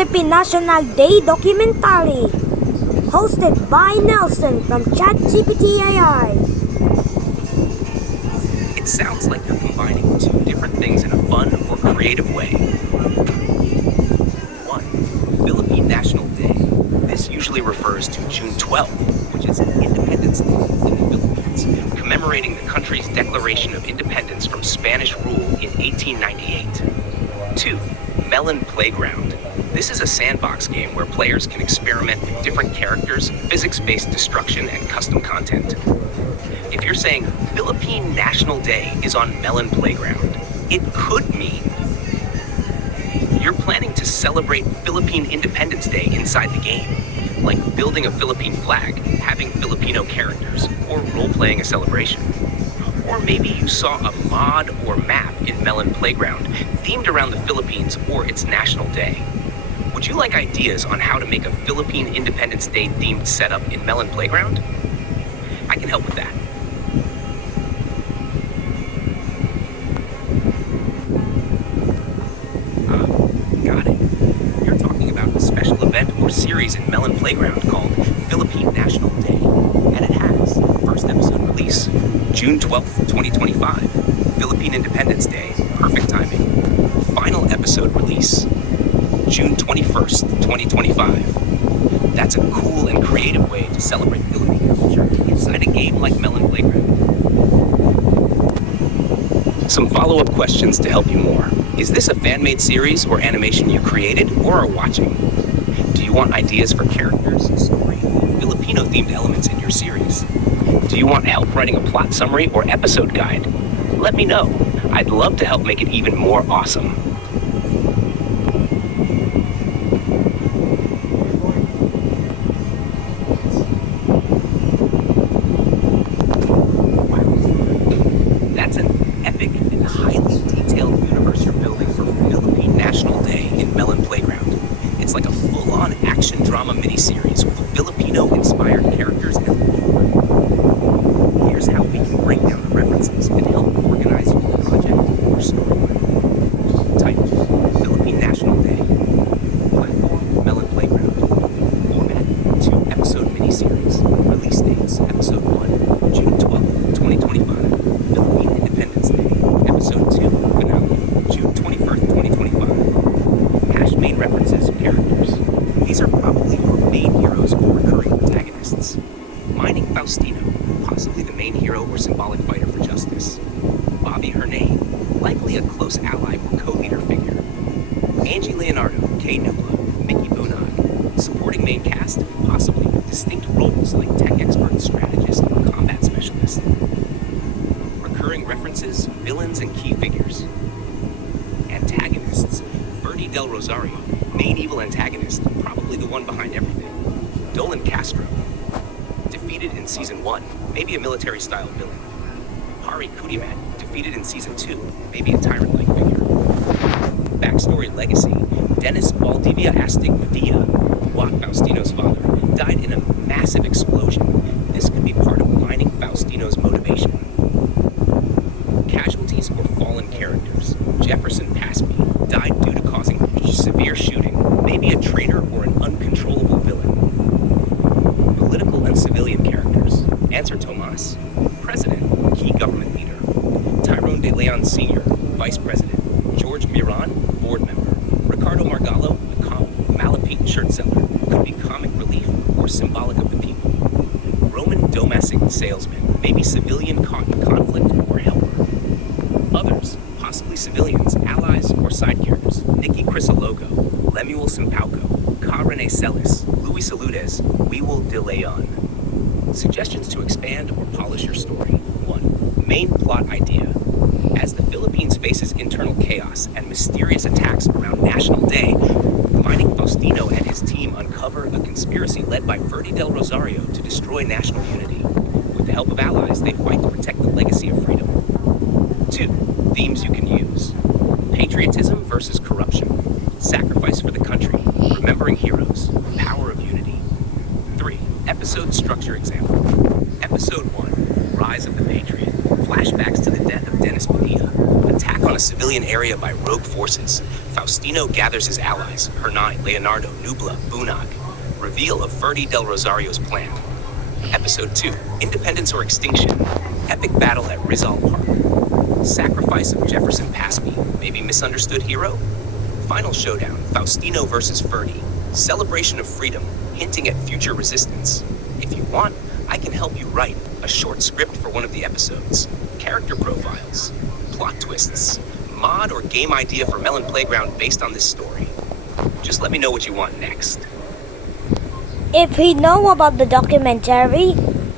Philippine National Day documentary, hosted by Nelson from ChatGPT AI. It sounds like you're combining two different things in a fun or creative way. 1. Philippine National Day. This usually refers to June 12th, which is Independence Day in the Philippines, commemorating the country's declaration of independence from Spanish rule in 1898. 2. Melon Playground. This is a sandbox game where players can experiment with different characters, physics-based destruction, and custom content. If you're saying Philippine National Day is on Melon Playground, it could mean you're planning to celebrate Philippine Independence Day inside the game, like building a Philippine flag, having Filipino characters, or role-playing a celebration. Or maybe you saw a mod or map in Melon Playground themed around the Philippines or its National Day. Would you like ideas on how to make a Philippine Independence Day themed setup in Melon Playground? I can help with that. Got it. You're talking about a special event or series in Melon Playground called Philippine National Day, and it has first episode release June 12th, 2025, Philippine Independence Day, perfect timing. Final episode release June 21st, 2025. That's a cool and creative way to celebrate Filipino culture inside a game like Melon Playground. Some follow-up questions to help you more. Is this a fan-made series or animation you created or are watching? Do you want ideas for characters, story, or Filipino-themed elements in your series? Do you want help writing a plot summary or episode guide? Let me know. I'd love to help make it even more awesome. That's an epic and highly detailed universe you're building for Philippine National Day in Melon Playground. It's like a full-on action drama miniseries with Filipino-inspired characters and lore. Here's how we can break down the references and help organize your project or storyline. Title: Philippine National Day. Platform: Melon Playground. Format: 2-episode miniseries. Release dates: Episode 1, June 12th, 2025. Philippine Independence Day. Episode 2, finale, June 21st, 2025. Hash main references and characters. These are probably your main heroes or recurring protagonists. Mining Faustino, possibly the main hero or symbolic fighter for justice. Bobby Hernane, likely a close ally or co-leader figure. Angie Leonardo, Kay Nubla, Mickey Bunag, supporting main cast, possibly with distinct roles like tech expert, strategist, or combat specialist. Recurring references, villains, and key figures. Antagonists: Ferdy Del Rosario, main evil antagonist, probably the one behind everything. Dolan Castro, defeated in Season 1, maybe a military-style villain. Hari Kudimat, defeated in Season 2, maybe a tyrant-like figure. Backstory legacy: Dennis Valdivia Astigmadia, Watt Faustino's father, died in a massive explosion. This could be part of mining Faustino's motivation. Casualties or fallen characters: Jefferson Pasby, died due to causing severe shooting, maybe a traitor or an uncontrollable villain. Political and civilian characters: Answer Tomas, President, key government leader. Tyrone De Leon Sr., Vice President. George Miran, board member. Ricardo Margallo, a Malapete shirt seller, could be comic relief or symbolic of the people. Roman Domasic, salesman, maybe civilian caught in conflict or helper. Others, possibly civilians, allies, or side characters: Nikki Crisologo, Lemuel Simpauco, Ka Rene Celis, Luis Saludes, Wewell De Leon. Suggestions to expand or polish your story. 1. Main plot idea. As the Philippines faces internal chaos and mysterious attacks around National Day, Mining Faustino and his team uncover a conspiracy led by Ferdy Del Rosario to destroy national unity. With the help of allies, they fight to protect the legacy of freedom. 2. Themes you can use. Patriotism versus corruption. Sacrifice for the country. Remembering heroes. Power of unity. 3. Episode structure example. Episode 1. Rise of the Patriot. Flashbacks to the death of Dennis Padilla. Attack on a a civilian area by rogue forces. Faustino gathers his allies, Hernai, Leonardo, Nubla, Bunag. Reveal of Ferdi del Rosario's plan. Episode 2, Independence or Extinction. Epic battle at Rizal Park. Sacrifice of Jefferson Pasby, maybe misunderstood hero? Final showdown, Faustino versus Ferdi. Celebration of freedom, hinting at future resistance. If you want, I can help you write a short script for one of the episodes. Character profiles, plot twists, mod or game idea for Melon Playground based on this story. Just let me know what you want next. If he know about the documentary,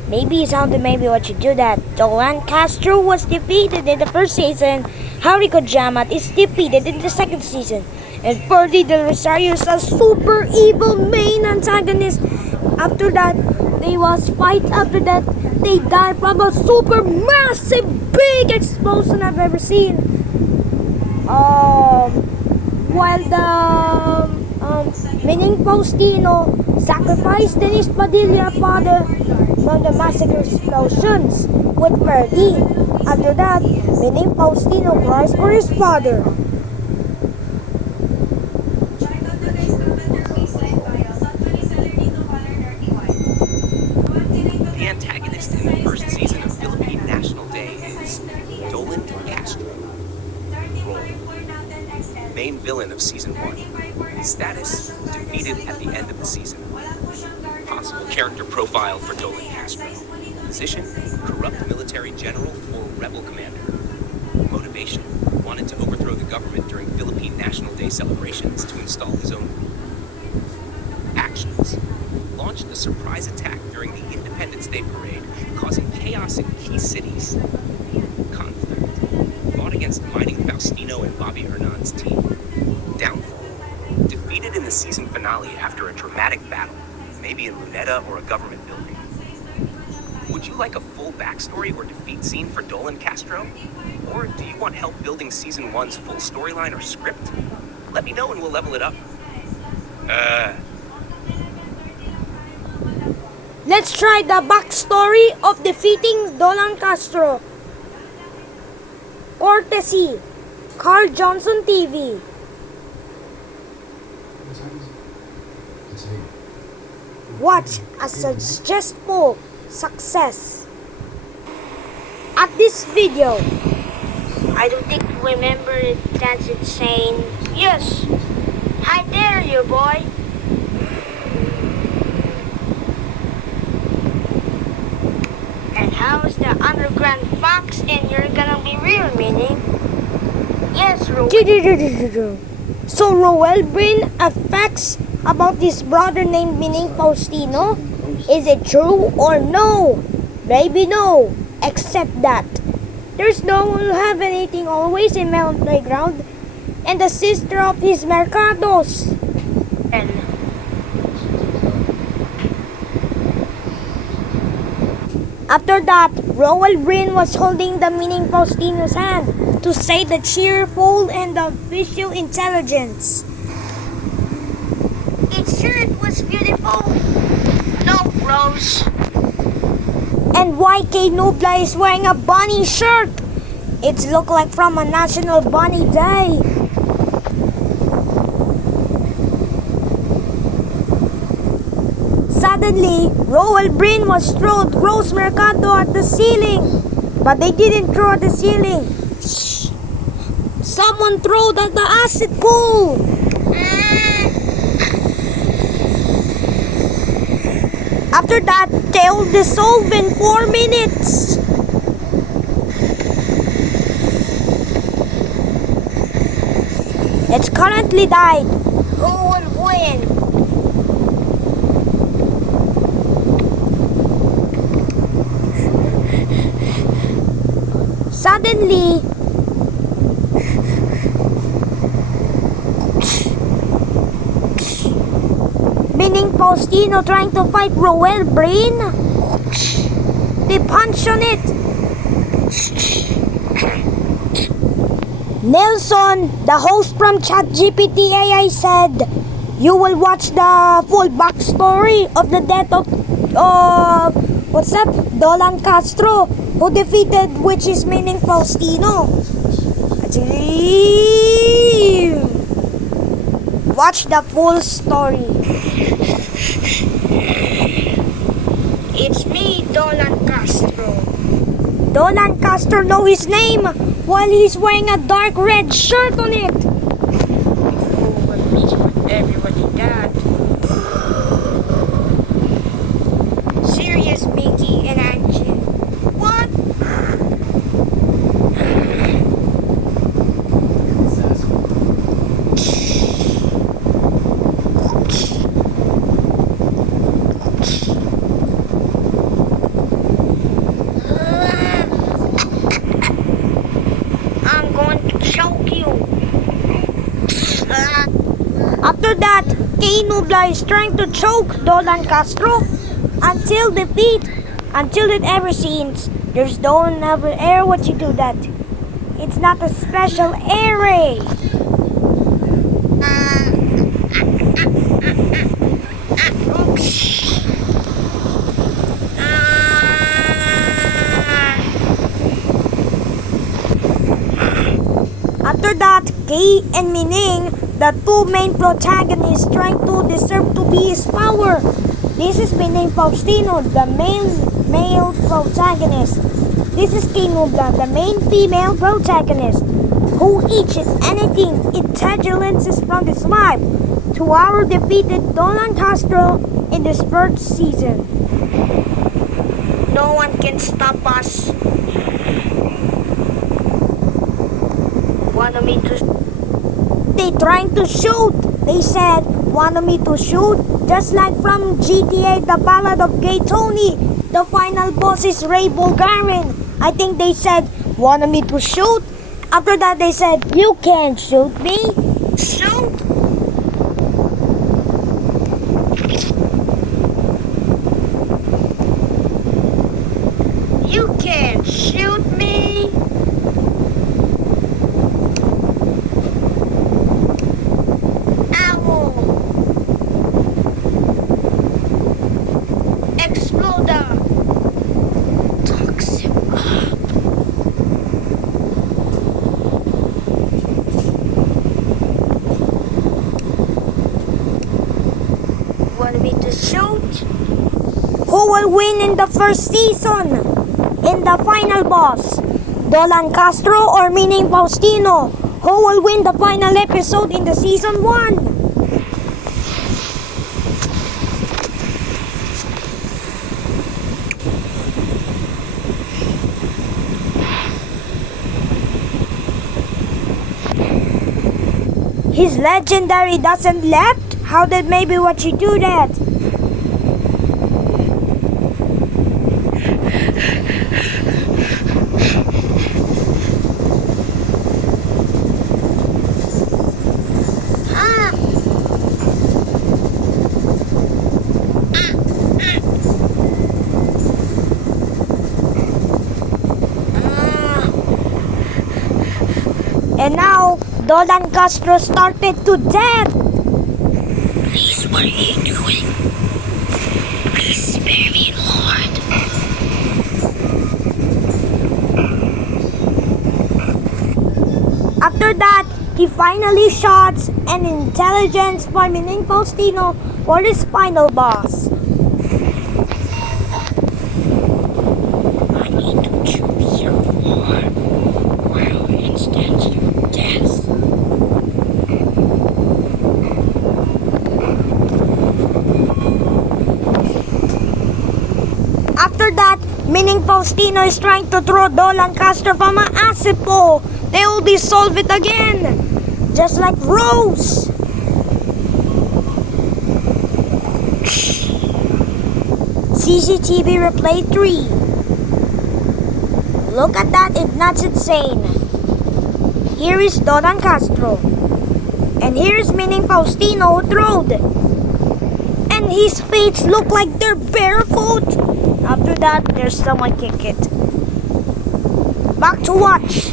maybe maybe what you do that. Dolan Castro was defeated in the first season. Harry Kojamat is defeated in the second season. And Ferdi del Rosario is a super evil main antagonist. After that, they was fight. After that, they died from a super massive big explosion I've ever seen. While the Meaning Faustino sacrificed Dennis Padilla father from the massacre explosions with Ferdi. After that, Meaning Faustino cries for his father. The antagonist in the first season of Philippine National Day is Dolan Castro. Role: main villain of season 1. Status: defeated at the end of the season. Possible character profile for Dolan Castro. Position: corrupt military general or rebel commander. Motivation: wanted to overthrow the government during Philippine National Day celebrations to install his own rule. Actions: launched a surprise attack during the Independence Day parade, causing chaos in key cities. Conflict: fought against mining Faustino and Bobby Hernan's team. Downfall: defeated in the season finale after a dramatic battle, maybe in Luneta or a government building. Would you like a full backstory or defeat scene for Dolan Castro? Or do you want help building season 1's full storyline or script? Let me know and we'll level it up. Let's try the backstory of defeating Dolan Castro. Courtesy, Carl Johnson TV. Watch a suggestible success. At this video, I don't think you remember it. That's insane. Yes, I dare you, boy. And how's the underground fox and you're gonna be real, meaning? Yes, Roel. So Roel bring a facts about this brother named Meaning Faustino? Is it true or no? Maybe no, except that there's no one who have anything always in Melon Playground and the sister of his Mercados. After that, Roel Brin was holding the Meaning Faustino's hand to say the cheerful and the visual intelligence. Its shirt was beautiful. No, Rose. And YK Nubla is wearing a bunny shirt. It looked like from a National Bunny Day. Suddenly, Roel Brin was thrown Rose Mercado at the ceiling. But they didn't throw at the ceiling. Shh. Someone threw at the acid pool. After that, they'll dissolve in 4 minutes. It's currently died. Who will win? Suddenly, Meaning Faustino trying to fight Roel Brain. They punch on it. Nelson, the host from ChatGPT AI, said you will watch the full backstory of the death of Dolan Castro, who defeated which is Meaning Faustino. Watch the full story. It's me, Dolan Castro. Dolan Castro know his name while he's wearing a dark red shirt on it. Oh, at least everybody that. Serious, Mickey and Angie. What? I'm going to choke you. After that, Kay Nubla is trying to choke Dolan Castro until defeat. Until it ever seems there's don't ever air what you do that. It's not a special air ray. After that, Kay and Mining, the two main protagonists, trying to deserve to be his power. This is Mining Faustino, the male protagonist. This is Kay Nubla, the main female protagonist, who each and anything intelligence from this life. 2 hour defeated Dolan Castro in this first season. No one can stop us. Wanted me to. They trying to shoot. They said wanted me to shoot, just like from GTA, the Ballad of Gay Tony. The final boss is Ray Bulgarin. I think they said wanted me to shoot. After that, they said you can't shoot me. Shoot. You can't shoot me. Ow. Exploder. Toxic. Want me to shoot? Who will win in the first season? In the final boss, Dolan Castro or Mining Faustino? Who will win the final episode in the season 1? His legendary doesn't left? How did maybe what you do that? And now, Dolan Castro started to death. Please, what are you doing? Please spare me, Lord. After that, he finally shots an intelligence by Mining Faustino for his final boss. I need to choose your form. Well, instead of death. After that, Mining Faustino is trying to throw Dolan Castro from an acid pole. They will dissolve it again, just like Rose. CCTV replay 3. Look at that, it's not insane. Here is Dolan Castro. And here's Mining Faustino who throwed. And his feet look like they're barefoot. After that, there's someone kick it. Back to watch.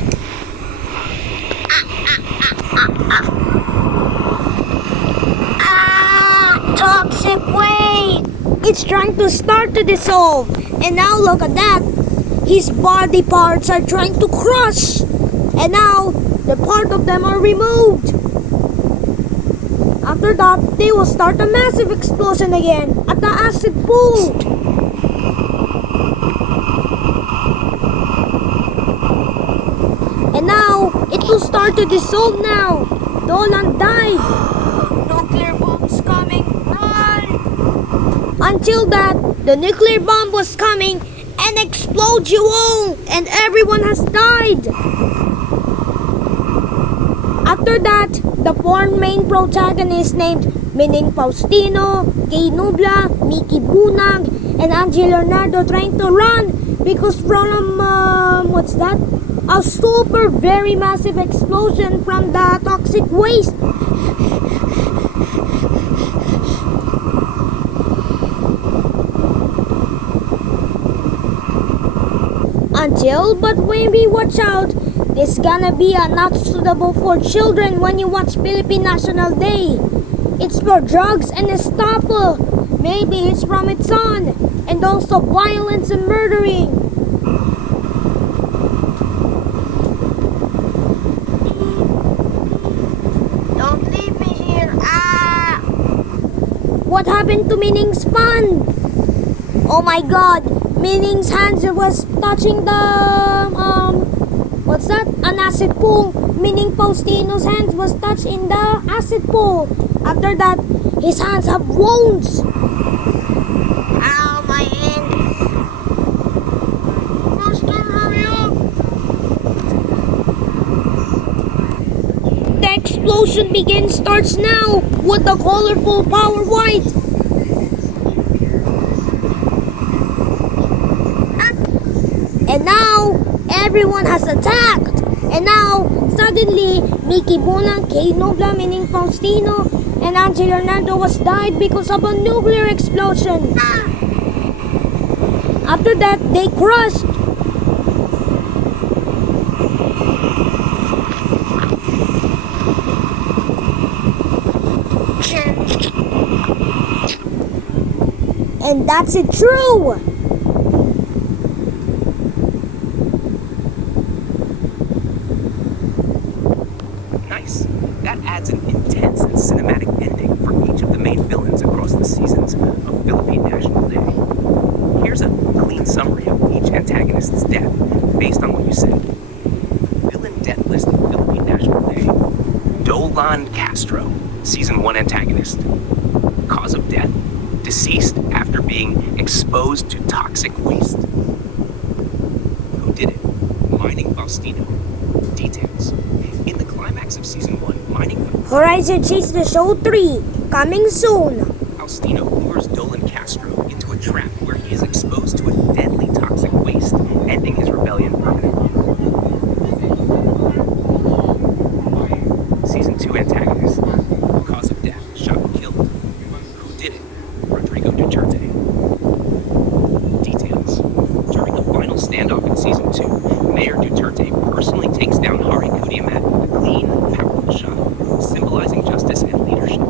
Toxic weight. It's trying to start to dissolve. And now look at that. His body parts are trying to crush. And now the part of them are removed. After that, they will start a massive explosion again at the acid pool. And now, it will start to dissolve now. Dolan died. Nuclear bombs coming. Run! Until that, the nuclear bomb was coming and explode you all, and everyone has died. After that, the four main protagonists named Mining Faustino, Kay Nubla, Mickey Bunag, and Angie Leonardo trying to run because from what's that? A super very massive explosion from the toxic waste. But when we watch out, this gonna be not suitable for children when you watch Philippine National Day. It's for drugs and stuff. Maybe it's from its son, and also violence and murdering. Don't leave me here. Ah! What happened to Mining's fun? Oh my god, Mining's hands was touching the what's that? An acid pool. Mining Faustino's hands was touched in the acid pool. After that, his hands have wounds. Ow, my hand. Faster, hurry up! The explosion starts now with the colorful power white. And now, everyone has attacked. And now, suddenly, Mickey Bunang, Kay Nobla, Mining Faustino, and Angie Leonardo was died because of a nuclear explosion. After that, they crushed. And that's it true. Nice. That adds an intense and cinematic ending for each of the main villains across the seasons of Philippine National Day. Here's a clean summary of each antagonist's death based on what you said. Villain death list of Philippine National Day. Dolan Castro, Season 1 antagonist. Cause of death: deceased after being exposed to toxic waste. Who did it? Mining Faustino. Details: in the climax of Season 1, Mining Horizon Chase the Show 3, coming soon. Faustino lures Dolan Castro into a trap where he is exposed to a deadly toxic waste, ending his rebellion permanently. Season 2 antagonist. Cause of death: shot and killed. Who did it? Rodrigo Duterte. Details: during the final standoff in Season 2, Mayor Duterte personally takes down Hari Kudiamat with a clean, powerful shot, symbolizing justice and leadership.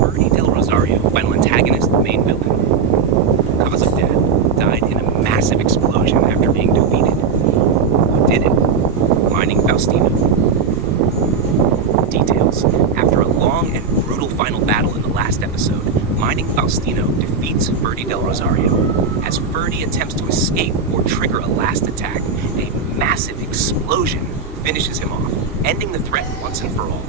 Ferdy Del Rosario, final antagonist, the main villain. Cause of death: died in a massive explosion after being defeated. Who did it? Mining Faustino. Details: after a long and brutal final battle in the last episode, Mining Faustino defeats Ferdy Del Rosario. As Ferdy attempts to escape or trigger a last attack, a massive explosion finishes him off, ending the threat once and for all.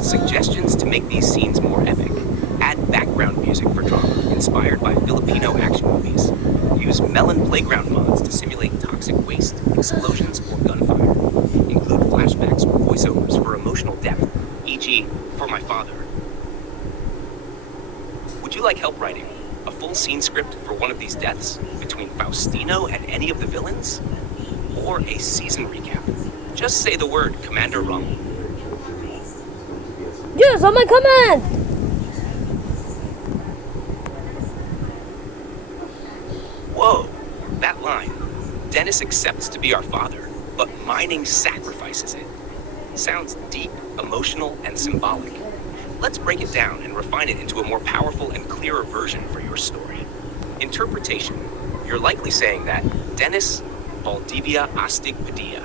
Suggestions to make these scenes more epic: add background music for drama inspired by Filipino action movies. Use Melon Playground mods to simulate toxic waste, explosions, or gunfire. Include flashbacks or voiceovers for emotional depth, e.g., for my father. Would you like help writing a full scene script for one of these deaths between Faustino and any of the villains? Or a season recap? Just say the word Commander Rum. Yes, on my command! Whoa, that line. Dennis accepts to be our father, but Mining sacrifices it. Sounds deep, emotional, and symbolic. Let's break it down and refine it into a more powerful and clearer version for your story. Interpretation: you're likely saying that Dennis Valdivia Astig Padilla,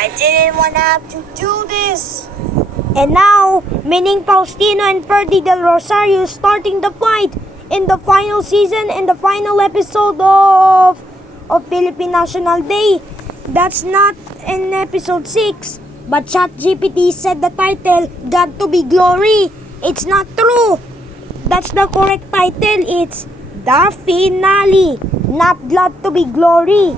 I didn't want to have to do this. And now, meaning Faustino and Ferdy del Rosario starting the fight in the final season and the final episode of Philippine National Day. That's not in episode 6, but ChatGPT said the title, God to be Glory. It's not true. That's the correct title. It's The Finale, not God to be Glory.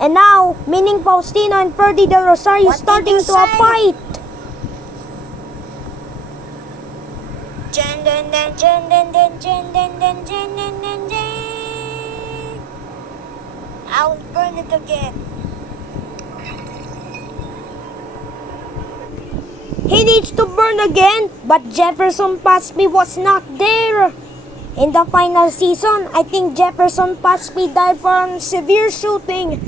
And now, meaning Faustino and Ferdy del Rosario What did starting you to a say? fight. Jen, den, den, jen, den, den, jen, den, den, jen, den, den, jen. I'll burn it again. He needs to burn again, but Jefferson Pasby was not there. In the final season, I think Jefferson Pasby died from severe shooting.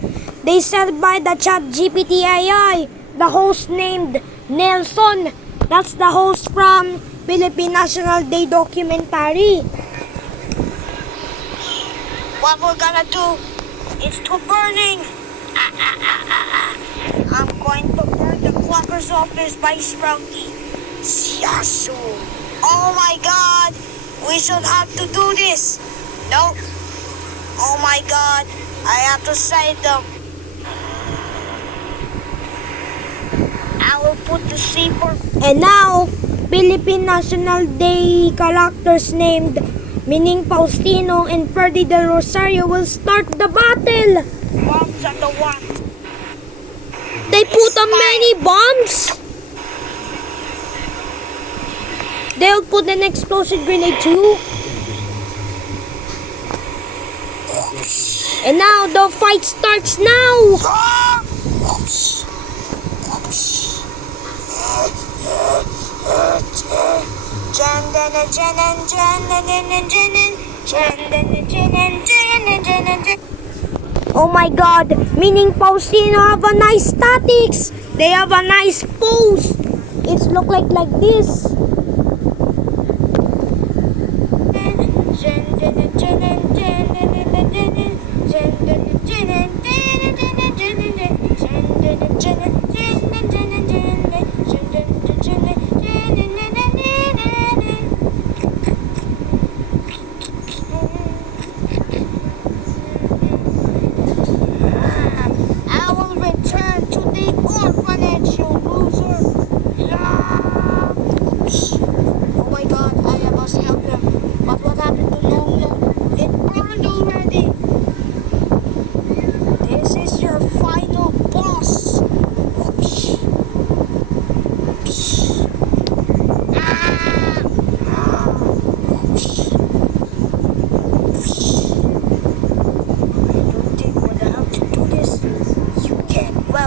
They said by the ChatGPT AI, the host named Nelson. That's the host from Philippine National Day documentary. What we're gonna do is to burning. I'm going to burn the clocker's office by Sprouty. Siyasu. Oh my god. We should have to do this. No. Oh my god. I have to save them. I will put the C for... And now, Philippine National Day characters named meaning Faustino and Ferdy del Rosario will start the battle. bombs on the one. They put on many bombs. They'll put an explosive grenade too. And now the fight starts now. Oh my god, meaning Faustino have a nice statics. They have a nice pose. It's look like this. I will return to the orphanage, you loser. Oh my god, I must help him. But what happened to Lolo? It burned already. This is your final boss.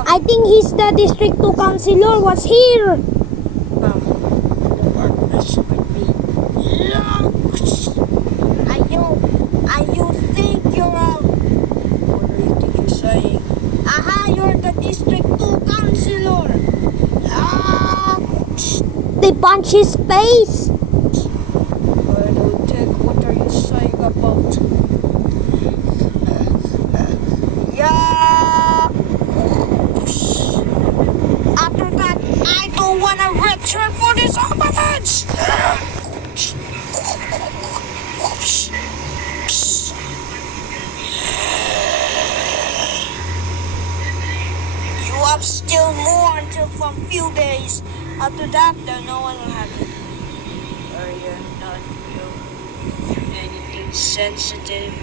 I think he's the District 2 Councilor was here. You think you're what do you think you're saying? Aha, you're the District 2 Councilor. They punch his face. I don't think what are you saying about? Yeah. After that, I don't want to return for this orphanage. You have still more until for a few days. After that, then no one will have it. Are you not anything sensitive?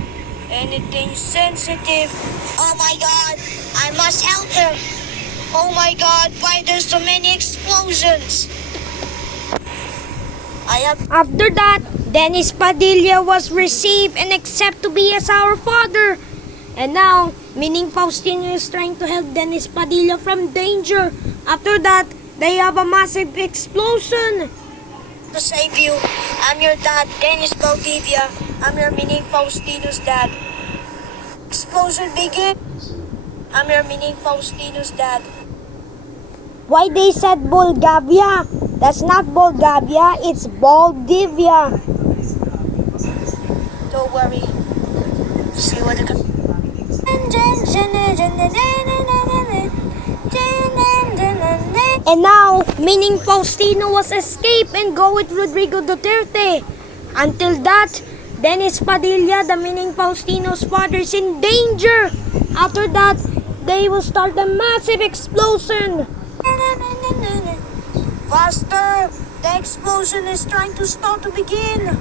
Anything sensitive? Oh my god, I must help him. Oh my god, why there's so many explosions? After that, Dennis Padilla was received and accepted to be as our father. And now, meaning Faustino is trying to help Dennis Padilla from danger. After that, they have a massive explosion. To save you, I'm your dad, Dennis Valdivia. I'm your meaning Faustino's dad. Explosion begins. I'm your meaning Faustino's dad. Why they said Bulgavia? That's not Bulgavia, it's Baldivia. Don't worry. See what the... And now, meaning Faustino was escape and go with Rodrigo Duterte. Until that, Dennis Padilla, the meaning Faustino's father, is in danger. After that, they will start a massive explosion. Faster! The explosion is trying to start to begin.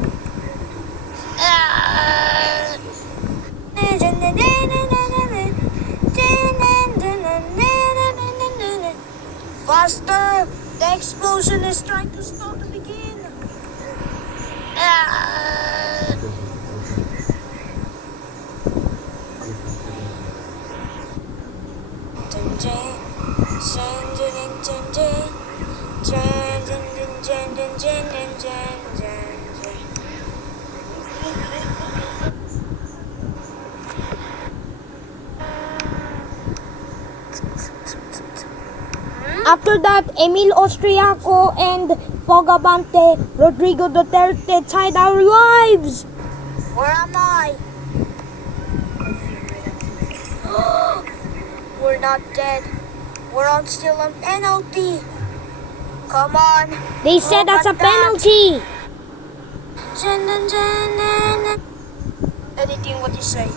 Faster! The explosion is trying to start to begin. After that, Emil Austriaco and Fogabante, Rodrigo Duterte tied our lives. Where am I? We're not dead. We're on still on penalty. Come on. They said Look that's a at that. penalty. Anything what you say.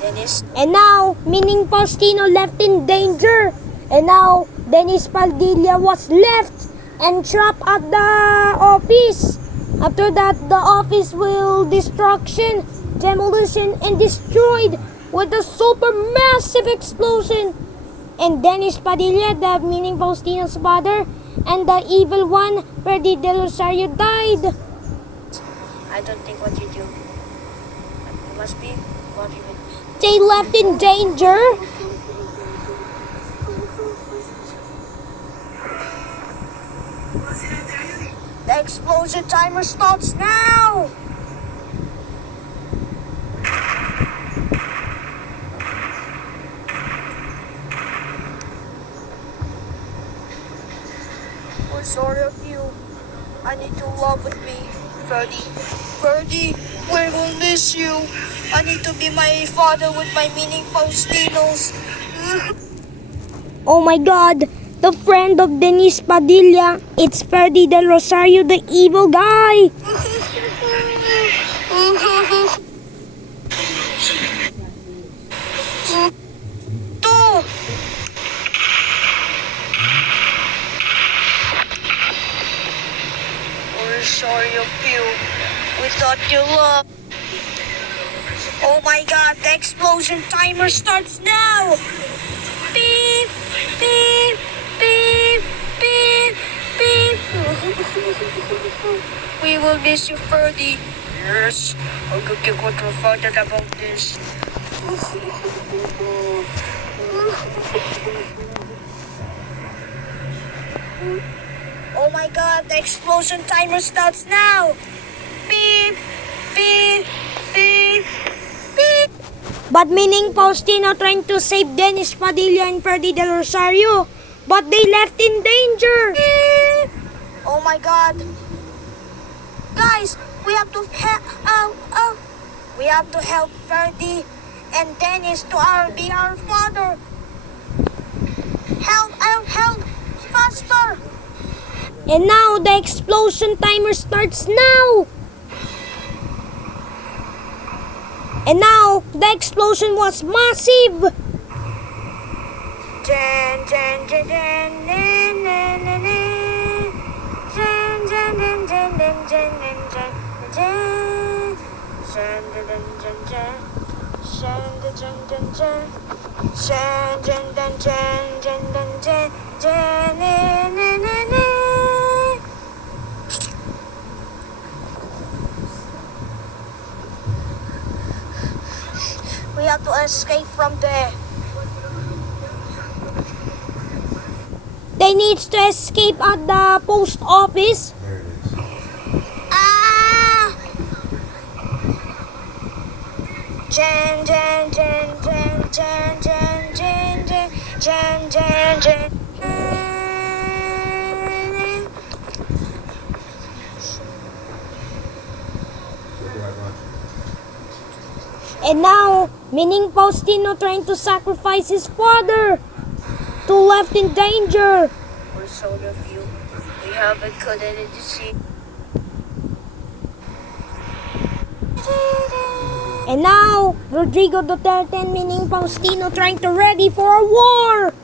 Dennis. And now, meaning Faustino left in danger. And now, Dennis Padilla was left and trapped at the office. After that, the office will destruction, demolition, and destroyed with a super massive explosion. And Dennis Padilla, the meaning Faustino's father, and the evil one, Freddy De Rosario, died. I don't think what you do. It must be what you would. They left in danger. The explosion timer starts now! We're sorry of you. I need to love with me, Ferdy. Ferdy, we will miss you. I need to be my father with my meaning Faustinos. Oh my god, the friend of Dennis Padilla. It's Freddy Del Rosario, the evil guy. We're sorry of you. We thought you loved. Oh my god, the explosion timer starts now! Beep, beep, beep, beep, beep. We will miss you, Ferdy. Yes, I'm looking what we found out about this. Oh my god, the explosion timer starts now! Beep, beep, beep, beep. But meaning Faustino trying to save Dennis Padilla and Freddy Del Rosario. But they left in danger. Oh my god. Guys, we have to help. We have to help Ferdy and Dennis to be our father. Help, help, help. Faster. And now the explosion timer starts now. And now the explosion was massive. Jan, jan, jan, jan, na, na, na, na. Jan, jan, jan, jan, jan, jan, jan, jan, jan, jan, jan, jan. Jan, jan, jan, jan. Jan, jan, jan, jan, jan, jan, jan, jan, na, na, na, na. We have to escape from there. They need to escape at the post office. Ah! Jan, jan, jan, jan, jan, jan, jan, jan, jan, jan, jan. And now, meaning Faustino trying to sacrifice his father to left in danger. We're episode of you. We haven't connected to see. And now, Rodrigo Duterte and Mining Faustino trying to ready for a war.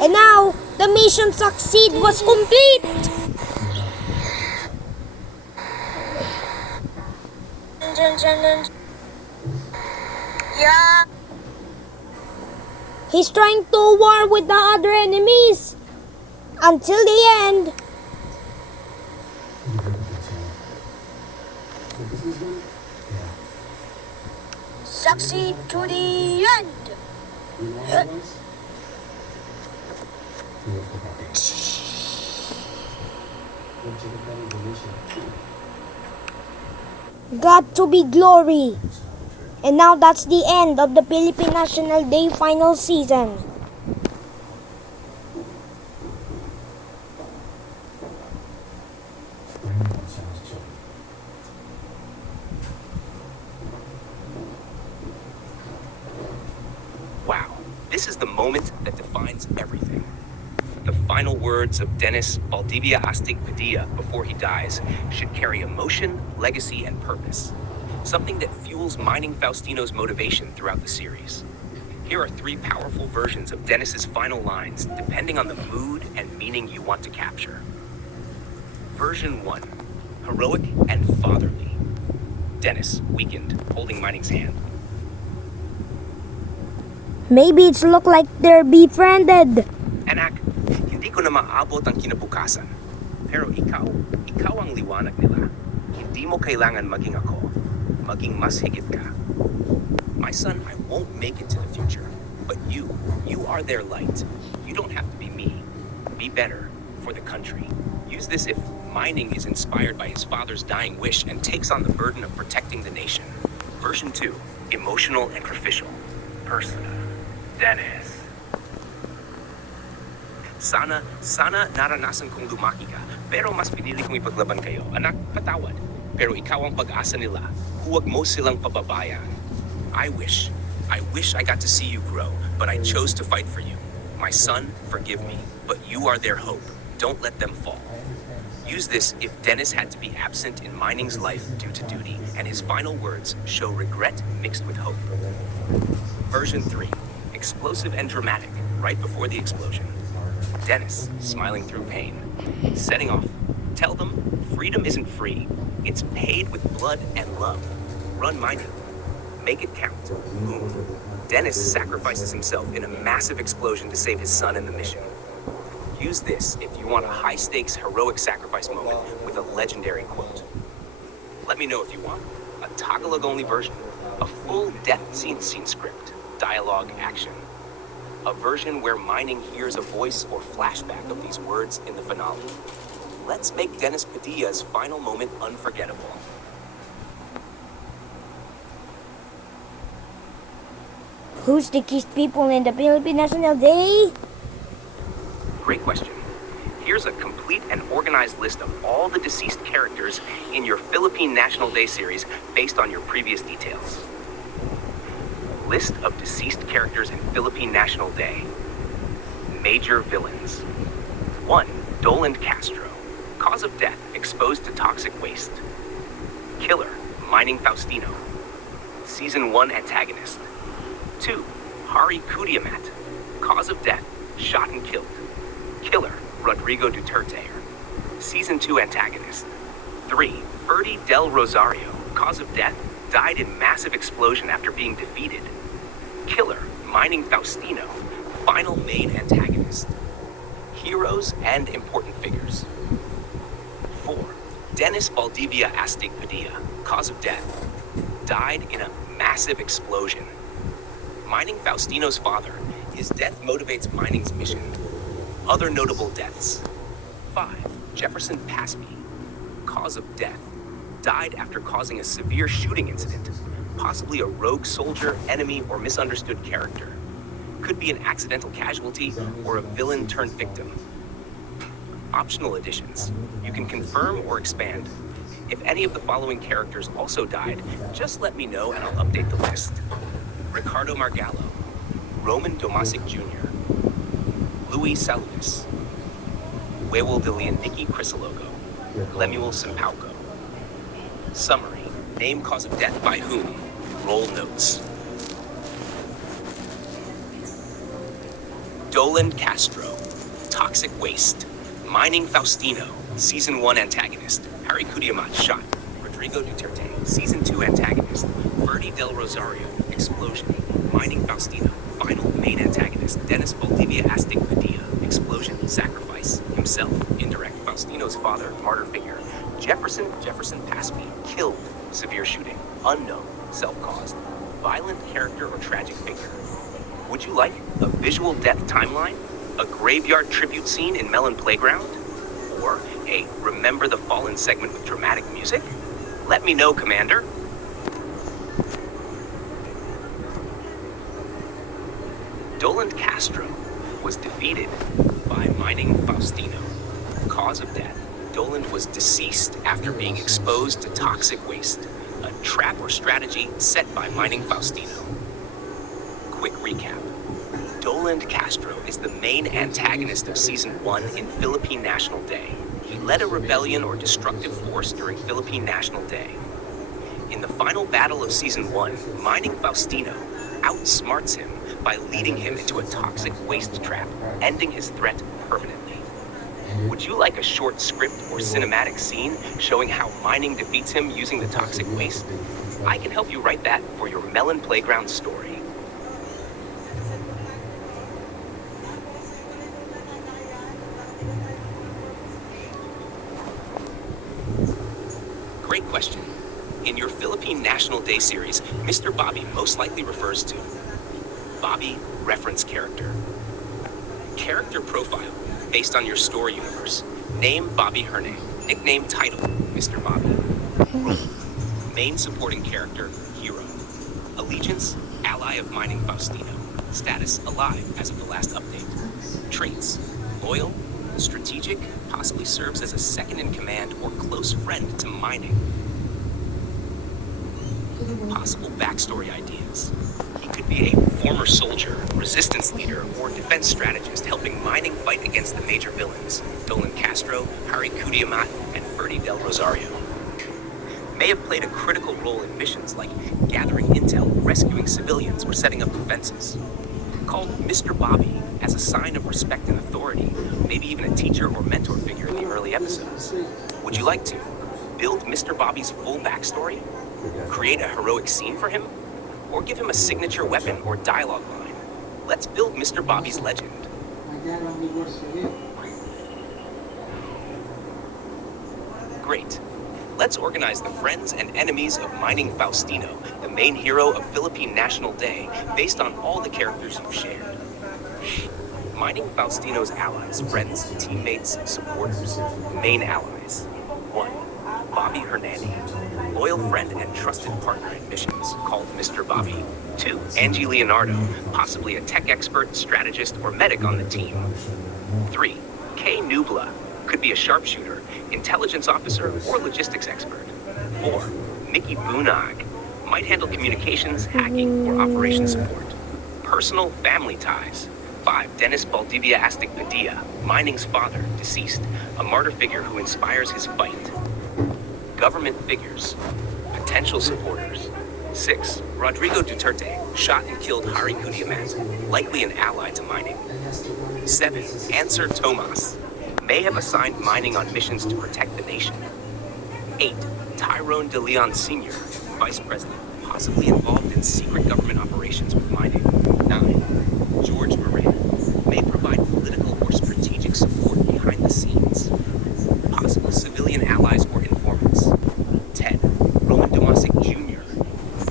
And now, the mission succeed was complete. Yeah. He's trying to war with the other enemies until the end. Succeed to the end. Got to be glory. And now that's the end of the Philippine National Day final season. Wow, this is the moment that defines everything. The final words of Dennis Valdivia Astig Padilla before he dies should carry emotion, legacy, and purpose. Something that fuels Mining Faustino's motivation throughout the series. Here are 3 powerful versions of Dennis's final lines, depending on the mood and meaning you want to capture. Version 1, heroic and fatherly. Dennis, weakened, holding Mining's hand. Maybe it's look like they're befriended. Anak, hindi ko na maabot ang kinabukasan. Pero ikaw ang liwanag nila. Hindi mo kailangan maging ako. Maging mas higit ka. My son, I won't make it to the future. But you are their light. You don't have to be me. Be better for the country. Use this if Mining is inspired by his father's dying wish and takes on the burden of protecting the nation. Version 2, emotional and sacrificial. Personal. Dennis. Sana naranasan kong lumaki ka, pero mas pinili kong ipaglaban kayo. Anak, patawad. Pero ikaw ang pag-asa nila. Huwag mo silang pababayaan. I wish I got to see you grow, but I chose to fight for you. My son, forgive me, but you are their hope. Don't let them fall. Use this if Dennis had to be absent in Mining's life due to duty, and his final words show regret mixed with hope. Version 3, explosive and dramatic, right before the explosion. Dennis, smiling through pain, setting off. Tell them, freedom isn't free. It's paid with blood and love. Run Mining. Make it count. Boom. Dennis sacrifices himself in a massive explosion to save his son and the mission. Use this if you want a high-stakes, heroic sacrifice moment with a legendary quote. Let me know if you want a Tagalog-only version, a full death scene script, dialogue, action. A version where Mining hears a voice or flashback of these words in the finale. Let's make Dennis Padilla's final moment unforgettable. Who's the key people in the Philippine National Day? Great question. Here's a complete and organized list of all the deceased characters in your Philippine National Day series based on your previous details. List of deceased characters in Philippine National Day. Major villains. 1. Doland Castro. Cause of death, exposed to toxic waste. Killer, Mining Faustino. Season 1 antagonist. 2. Hari Kudiamat. Cause of death, shot and killed. Killer, Rodrigo Duterte. Season 2 antagonist. 3. Ferdy Del Rosario. Cause of death, died in massive explosion after being defeated. Killer, Mining Faustino. Final main antagonist. Heroes and important figures. 4. Dennis Valdivia Astig Padilla. Cause of death, died in a massive explosion. Mining Faustino's father. His death motivates Mining's mission. Other notable deaths. 5. Jefferson Pasby. Cause of death, died after causing a severe shooting incident. Possibly a rogue soldier, enemy, or misunderstood character. Could be an accidental casualty or a villain turned victim. Optional additions. You can confirm or expand. If any of the following characters also died, just let me know and I'll update the list. Ricardo Margallo, Roman Domasic Jr., Luis Salutis. Huewel de Leoniki Chrysologo. Lemuel Simpauco. Summary. Name, cause of death by whom? Roll notes. Doland Castro. Toxic waste. Mining Faustino. Season 1 antagonist. Harry Kudiamat shot. Rodrigo Duterte. Season 2 antagonist. Ferdy del Rosario. Explosion. Mining Faustino. Final main antagonist. Dennis Valdivia Astig Padilla. Explosion. Sacrifice. Himself. Indirect. Faustino's father. Martyr figure. Jefferson Pasby. Killed. Severe shooting. Unknown. Self-caused. Violent character or tragic figure. Would you like a visual death timeline? A graveyard tribute scene in Mellon Playground? Or a Remember the Fallen segment with dramatic music? Let me know, Commander. Doland Castro was defeated by Mining Faustino. Cause of death. Doland was deceased after being exposed to toxic waste. A trap or strategy set by Mining Faustino. Quick recap. Doland Castro is the main antagonist of Season 1 in Philippine National Day. He led a rebellion or destructive force during Philippine National Day. In the final battle of Season 1, Mining Faustino outsmarts him by leading him into a toxic waste trap, ending his threat permanently. Would you like a short script or cinematic scene showing how Mining defeats him using the toxic waste? I can help you write that for your Mellon Playground story. Great question. In your Philippine National Day series, Mr. Bobby most likely refers to Bobby, reference character. Character profile, based on your story universe. Name, Bobby Herne. Nickname, title, Mr. Bobby. Role, main supporting character, hero. Allegiance, ally of Mining Faustino. Status, alive as of the last update. Traits, loyal, strategic, possibly serves as a second in command or close friend to Mining. Possible backstory ideas. He could be a former soldier, resistance leader, or defense strategist helping Mining fight against the major villains, Dolan Castro, Harry Kudiamat, and Ferdy del Rosario. May have played a critical role in missions like gathering intel, rescuing civilians, or setting up defenses. Called Mr. Bobby as a sign of respect and authority, maybe even a teacher or mentor figure in the early episodes. Would you like to build Mr. Bobby's full backstory? Create a heroic scene for him? Or give him a signature weapon or dialogue line? Let's build Mr. Bobby's legend. Great. Let's organize the friends and enemies of Mining Faustino, the main hero of Philippine National Day, based on all the characters you've shared. Mining Faustino's allies, friends, teammates, supporters. Main allies. 1. Bobby Hernandi, loyal friend and trusted partner in missions, called Mr. Bobby. 2. Angie Leonardo, possibly a tech expert, strategist, or medic on the team. 3. Kay Nubla, could be a sharpshooter, intelligence officer, or logistics expert. 4. Mickey Bunag, might handle communications, hacking, or operation support. Personal family ties. 5. Dennis Valdivia Astig Padilla, Mining's father, deceased, a martyr figure who inspires his fight. Government figures. Potential supporters. 6. Rodrigo Duterte, shot and killed Harry Kudiamat, likely an ally to Mining. 7. Answer Tomas, may have assigned Mining on missions to protect the nation. 8. Tyrone de Leon Sr., vice president, possibly involved in secret government operations with Mining. 9. George Moran, may provide political or strategic support behind the scenes. Possible civilian allies or informants. 10. Roman Domasic Jr.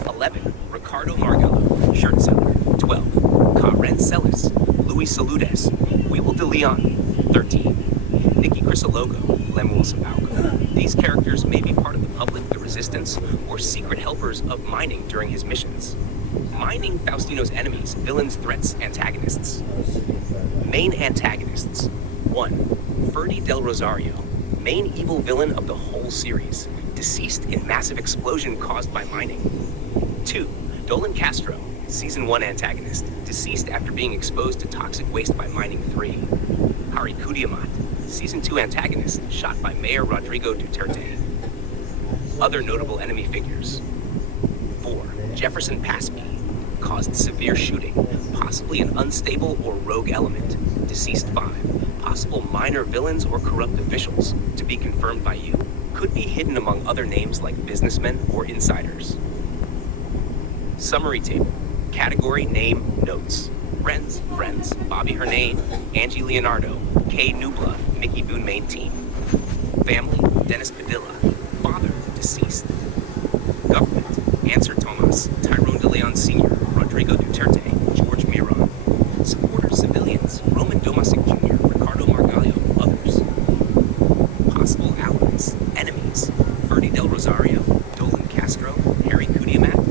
11. Ricardo Margallo, shirt seller. 12. Karen Celis, Luis Saludes, Huewel de Leon. 13. Nikki Chrysologo, Lemuel Simpauco. These characters may be part of the public, the resistance, or secret helpers of Mining during his missions. Mining Faustino's enemies, villains, threats, antagonists. Main antagonists. 1. Ferdy del Rosario, main evil villain of the whole series, deceased in massive explosion caused by Mining. 2. Dolan Castro, Season 1 antagonist, deceased after being exposed to toxic waste by Mining 3. Hari Kudiamat, Season 2 antagonist, shot by Mayor Rodrigo Duterte. Other notable enemy figures. 4. Jefferson Pasby, caused severe shooting, possibly an unstable or rogue element. Deceased 5. Possible minor villains or corrupt officials, to be confirmed by you. Could be hidden among other names like businessmen or insiders. Summary table. Category, name, notes. Friends, Bobby Hernane, Angie Leonardo, Kay Nubla, Mickey Boone main team. Family, Dennis Padilla. Father, deceased. Government, Answer Tomas, Tyrone de Leon Sr., Rodrigo Duterte, George Miron. Supporters, civilians, Roman Domasic Jr., Ricardo Margallo, others. Possible allies, enemies, Ferdy del Rosario, Dolan Castro, Harry Kudiamat.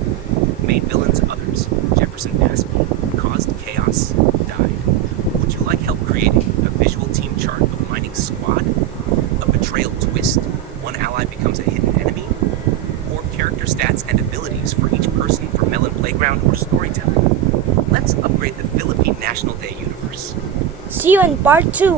Main villains, others, Jefferson Pasby, caused chaos, died. Would you like help creating a visual team chart of Mining Squad? A betrayal twist? One ally becomes a hidden enemy? Or character stats and abilities for each person for Melon Playground or storytelling? Let's upgrade the Philippine National Day universe. See you in part 2.